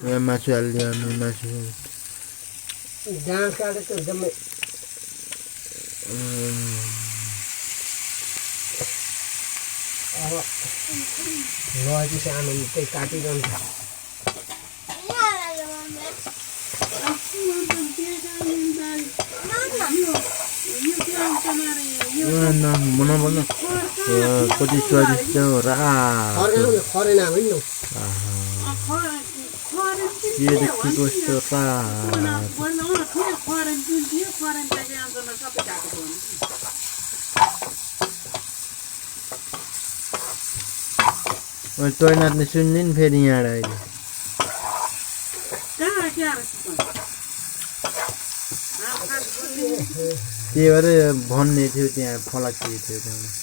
यहाँ मासु हाल्यो हामी मासु डाँस काटेको जम्मै अब लगेपछि सानो त्यही काटिरहन्छ बनाउनु कति स्वादिष्ट र खरेना होइन के कस्तो तोय नाच्ने सुन्ने नि फेरि यहाँ अहिले के अरे भन्ने थियो त्यहाँ फलाक्की थियो त्यहाँ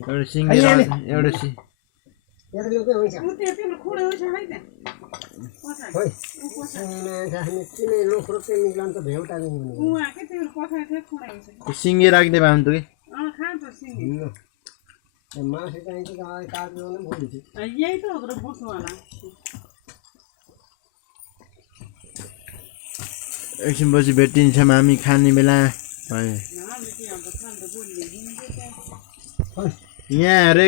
एउटा सिङ्गे एउटा सिङ्गे राख्दै भए हुन्थ्यो कि मासु चाहिन्छ काट्नु यही त हो बुझ्नु होला एकछिनपछि भेटिन्छौँ हामी खाने बेला यहाँ हरेक